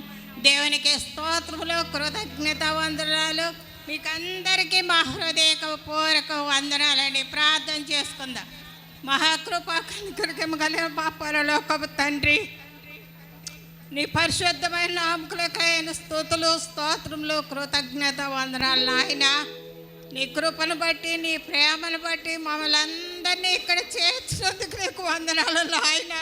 దేవునికి స్తోత్రములు, కృతజ్ఞత వందనాలు. మీకు అందరికీ మా హృదయపూర్వక వందనాలండి. ప్రార్థన చేసుకుందాం. మహాకృపా కనికరము కలిగిన మా పరలోకపు తండ్రి, నీ పరిశుద్ధమైన నామములకైన స్తుతులు, స్తోత్రములు, కృతజ్ఞత వందనాలు నాయన. నీ కృపను బట్టి, నీ ప్రేమను బట్టి మమ్మల్ని అందరినీ ఇక్కడ చేర్చినందుకు నీకు వందనాలు నాయన.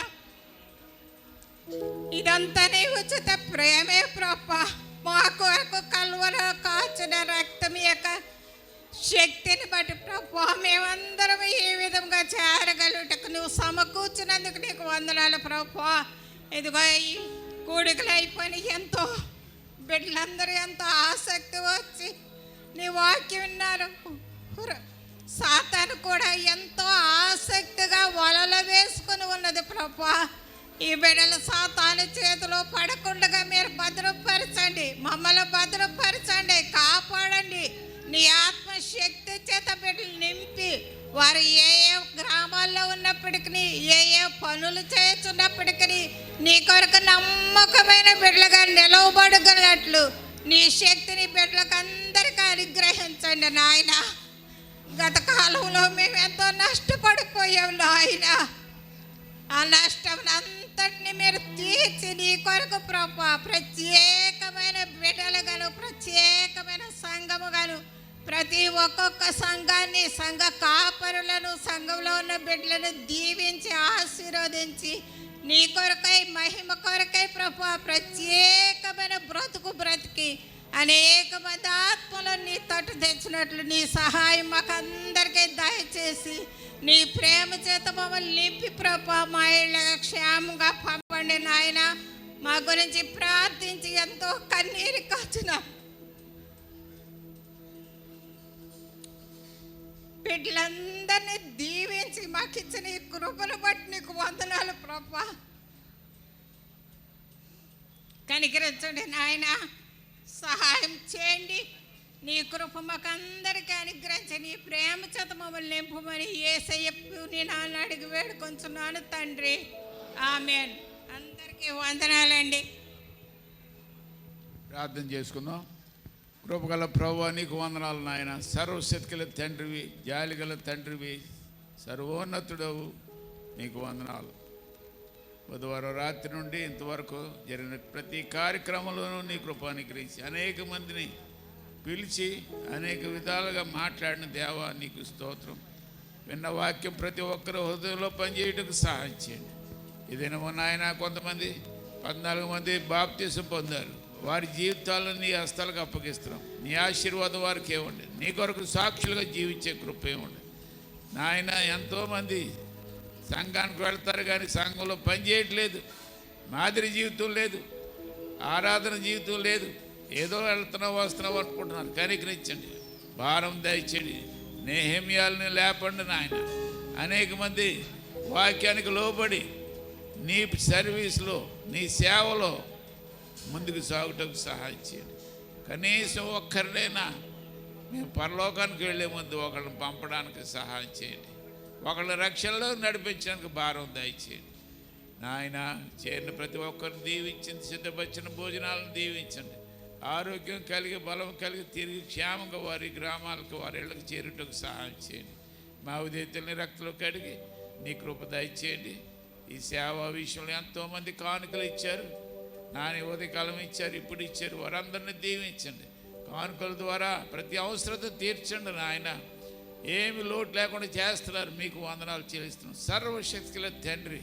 ఇదంతా నీ ఉచిత ప్రేమే ప్రభా. మా కొరకు కల్వలో కాచిన రక్తం యొక్క శక్తిని బట్టి ప్రభా మేమందరం ఈ విధంగా చేరగలుగుటకు నువ్వు సమకూర్చినందుకు నీకు వందనాలు ప్రభా. ఇదిగో ఈ కూడికలు అయిపోయిన ఎంతో బిడ్డలందరూ ఎంతో ఆసక్తి వచ్చి నీ వాక్యం విన్నారు. సాతాను కూడా ఎంతో ఆసక్తిగా వలలు వేసుకుని ఉన్నది ప్రభా. ఈ బిడ్డలు సాతాను చేతిలో పడకుండా మీరు భద్రపరచండి, మమ్మల్ని భద్రపరచండి, కాపాడండి. నీ ఆత్మశక్తి చేత బిడ్డలు నింపి వారు ఏ ఏ గ్రామాల్లో ఉన్నప్పటికీ, ఏ ఏ పనులు చేస్తున్నప్పటికీ నీ కొరకు నమ్మకమైన బిడ్డలుగా నిలవబడగలట్లు నీ శక్తిని బిడ్డలకు అందరికీ అనుగ్రహించండి నాయన. గత కాలంలో మేము ఎంతో నష్టపడిపోయాం నాయన. ఆ నష్టం అంతటిని మీరు తీర్చి నీ కొరకు ప్రభా ప్రత్యేకమైన బిడ్డలుగాను, ప్రత్యేకమైన సంఘముగాను, ప్రతి ఒక్కొక్క సంఘాన్ని, సంఘ కాపరులను, సంఘంలో ఉన్న బిడ్డలను దీవించి ఆశీర్వదించి నీ కొరకై, మహిమ కొరకై ప్రభా ప్రత్యేకమైన బ్రతుకు బ్రతికి అనేక మంది ఆత్మలు నీ తట్టు తెచ్చినట్లు నీ సహాయం మాకు అందరికీ దయచేసి నీ ప్రేమ చేత మమ్మల్ని నింపి ప్రభా మా ఇళ్ళ క్షేమంగా పంపండి నాయన. మా గురించి ప్రార్థించి ఎంతో కన్నీరు కాచిన బిడ్డలందరినీ దీవించి మాకు ఇచ్చిన ఈ కృపను బట్టి నీకు వందనాలు ప్రభా. కనికరించండి నాయన, సహాయం చేయండి. నీ కృప మాకు అందరికీ అనుగ్రహించి నీ ప్రేమ చేత మమ్మల్ని నింపమని యేసయ్య నీ నాన్న అడిగి వేడుకొంచున్నాను తండ్రి. ఆమేన్. అందరికీ వందనాలండి. ప్రార్థన చేసుకుందాం. కృపగల ప్రభువా నీకు వందనాలు నాయన. సర్వశక్తుల తండ్రివి, జాలిగల తండ్రివి, సర్వోన్నతుడవు, నీకు వందనాలు. బుధవారం రాత్రి నుండి ఇంతవరకు జరిగిన ప్రతి కార్యక్రమంలోనూ నీ కృప అనుగ్రహించి అనేక మందిని పిలిచి అనేక విధాలుగా మాట్లాడిన దేవా నీకు స్తోత్రం. విన్న వాక్యం ప్రతి ఒక్కరు హృదయంలో పనిచేయటకు సహాయం చేయండి. ఇదేమో నాయన కొంతమంది 14 మంది బాప్తీసం పొందారు. వారి జీవితాలను నీ హస్తాలకు అప్పగిస్తున్నాం. నీ ఆశీర్వాదం వారికి ఇవ్వండి. నీ కొరకు సాక్షులుగా జీవించే కృప ఇవ్వండి నాయన. ఎంతోమంది సంఘానికి వెళ్తారు కానీ సంఘంలో పనిచేయట్లేదు, మాదిరి జీవితం లేదు, ఆరాధన జీవితం లేదు, ఏదో వెళ్తున్నావు వస్తున్నావు అనుకుంటున్నారు. కనికరించండి, భారం దయచేయండి. నెహెమ్యాలని లేపండి నాయన. అనేక మంది వాక్యానికి లోబడి నీ సర్వీస్లో, నీ సేవలో ముందుకు సాగుటకు సహాయం చేయండి. కనీసం ఒక్కరినైనా మేము పరలోకానికి వెళ్ళే ముందు ఒకళ్ళని పంపడానికి సహాయం చేయండి. ఒకళ్ళ రక్షణలో నడిపించడానికి భారం దయచేయండి నాయన. చేరిన ప్రతి ఒక్కరిని దీవించింది, సిద్ధపరిచిన భోజనాలను దీవించండి. ఆరోగ్యం కలిగి, బలం కలిగి, తిరిగి క్షేమంగా వారి గ్రామాలకు, వారి ఇళ్ళకి చేరుటకు సహాయం చేయండి. మా ఉదయతల్ని రక్తంలో కడిగి నీ కృప దయచేయండి. ఈ సేవా విషయంలో ఎంతోమంది కానుకలు ఇచ్చారు నాని, ఉదయకాలం ఇచ్చారు, ఇప్పుడు ఇచ్చారు. వారందరినీ దీవించండి. కానుకల ద్వారా ప్రతి అవసరత తీర్చండి నాయన. ఏమి లోటు లేకుండా చేస్తున్నారు, మీకు వందనాలు చెల్లిస్తున్నాం. సర్వశక్తుల తండ్రి,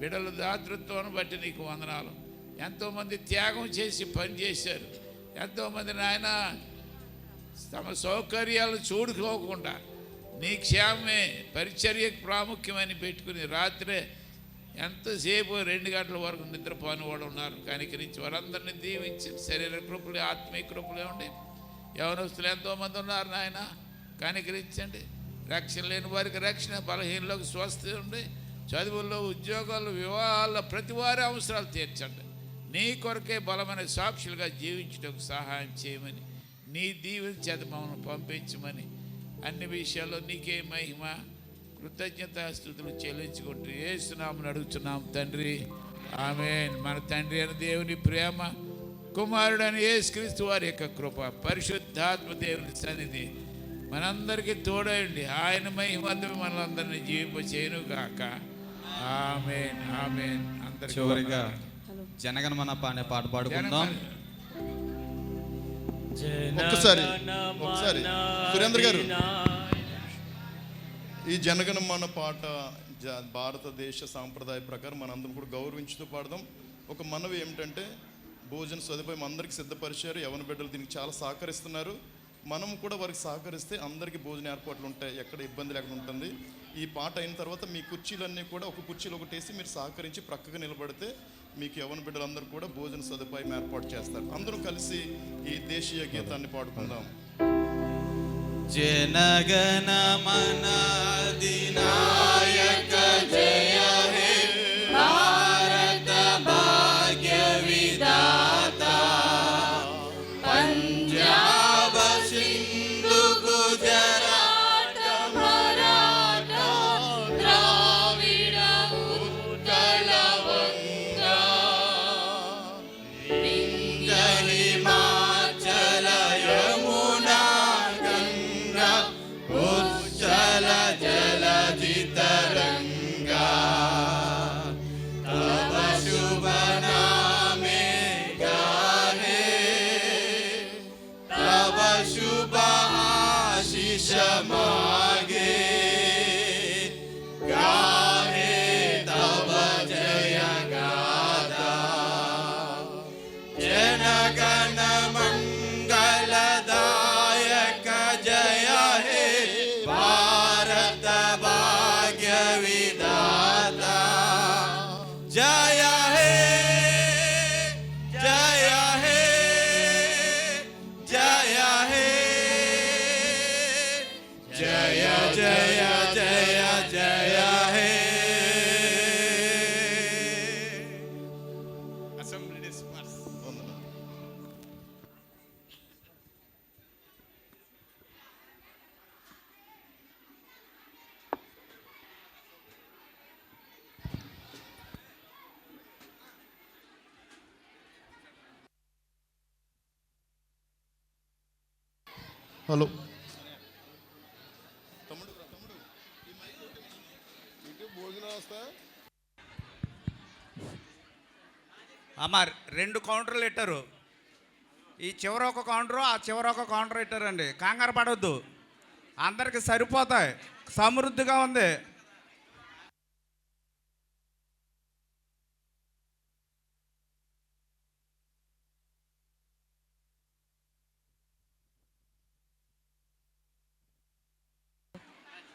బిడ్డల దాతృత్వాన్ని బట్టి నీకు వందనాలు. ఎంతోమంది త్యాగం చేసి పనిచేశారు. ఎంతోమంది నాయన తమ సౌకర్యాలు చూడుకోకుండా నీ క్షేమమే పరిచర్యకు ప్రాముఖ్యమని పెట్టుకుని రాత్రే ఎంతసేపు 2 గంటల వరకు నిద్రపోని వాడు ఉన్నారు. కనికరించి వారందరినీ దీవించి శరీర కృపలు ఆత్మీయ కృపలే ఉండి యవనస్తులు ఎంతోమంది ఉన్నారు నాయన, కనికరించండి. రక్షణ లేని వారికి రక్షణ, బలహీనలకు స్వస్థ ఉండి, చదువుల్లో ఉద్యోగాల్లో వివాహాల్లో ప్రతి వారి అవసరాలు తీర్చండి. నీ కొరకే బలమైన సాక్షులుగా జీవించడానికి సహాయం చేయమని, నీ దీవెన చేత మమ్మల్ని పంపించమని, అన్ని విషయాల్లో నీకే మహిమ కృతజ్ఞతాస్తుతులు చెల్లించుకుంటూ యేసునామమున అడుగుతున్నాం తండ్రి, ఆమేన్. మన తండ్రి అయిన దేవుని ప్రేమ, కుమారుడైన యేసుక్రీస్తు వారి యొక్క కృప, పరిశుద్ధాత్మ దేవుని సన్నిధి మనందరికీ తోడయండి. ఆయన మహిమందు మనందరినీ జీవింపచేయును గాక. ఆమేన్, ఆమేన్. అందరికీ చివరిగా జనగణమన అనే పాట పాడుకుందాం. ఒక్కసారి సురేంద్ర గారు, ఈ జనగణమన పాట భారతదేశ సాంప్రదాయ ప్రకారం మనందరం కూడా గౌరవించుతూ పాడదాం. ఒక మనవి ఏమిటంటే, భోజన సదుపాయం అందరికీ సిద్ధపరిచారు. యవన బిడ్డలు దీనికి చాలా సహకరిస్తున్నారు. మనం కూడా వారికి సహకరిస్తే అందరికీ భోజన ఏర్పాట్లు ఉంటాయి, ఎక్కడ ఇబ్బంది లేకుండా ఉంటుంది. ఈ పాట అయిన తర్వాత మీ కుర్చీలన్నీ కూడా ఒక కుర్చీలో ఒకటేసి మీరు సహకరించి ప్రక్కగా నిలబడితే మీకు యవన బిడ్డలందరూ కూడా భోజన సదుపాయం ఏర్పాటు చేస్తారు. అందరూ కలిసి ఈ దేశీయ గీతాన్ని పాడుకుందాం. జనగణమన అధినాయక జయ హే భారత భాగ్య విధాత, పంజాబ సింధు గుజరాత మరాఠా ద్రావిడ ఉత్కళ వంగ, వింధ్య హిమాచల యమునా గంగా, ఉజ్జల జలధి తరంగా, తవ శుభ నామే గాహే, తవ శుభ ఆశీష మాగే, గాహే తవ జయ గాథా. జనగణ మంగళదాయక జయ హే భారత భాగ్య విధాత, జయ హే జయ హే జయ హే, జయ జయ జయ జయ హే. Assembly disperse. హలో అమ్మ 2 కౌంటర్లు పెట్టారు. ఈ చివర ఒక కౌంటరు, ఆ చివర ఒక కౌంటర్ పెట్టారండి. కంగారు పడవద్దు, అందరికి సరిపోతాయి, సమృద్ధిగా ఉంది.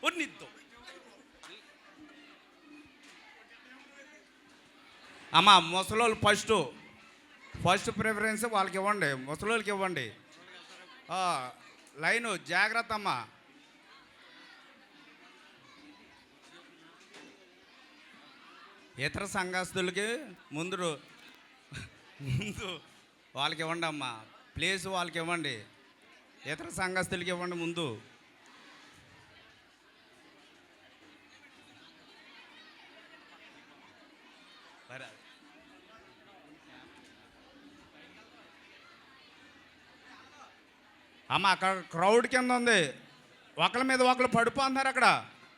ఉన్నిద్దు అమ్మ, ముసలోళ్ళు ఫస్ట్ ప్రిఫరెన్స్ వాళ్ళకి ఇవ్వండి, ముసలోళ్ళకి ఇవ్వండి. లైను జాగ్రత్త అమ్మ. ఇతర సంఘస్థులకి ముందు వాళ్ళకి ఇవ్వండి అమ్మ, ప్లేస్ వాళ్ళకి ఇవ్వండి. ఇతర సంఘస్థులకి ఇవ్వండి ముందు. అమ్మ, అక్కడ క్రౌడ్ కింద ఉంది, ఒకరి మీద ఒకరు పడిపోతున్నారు అక్కడ.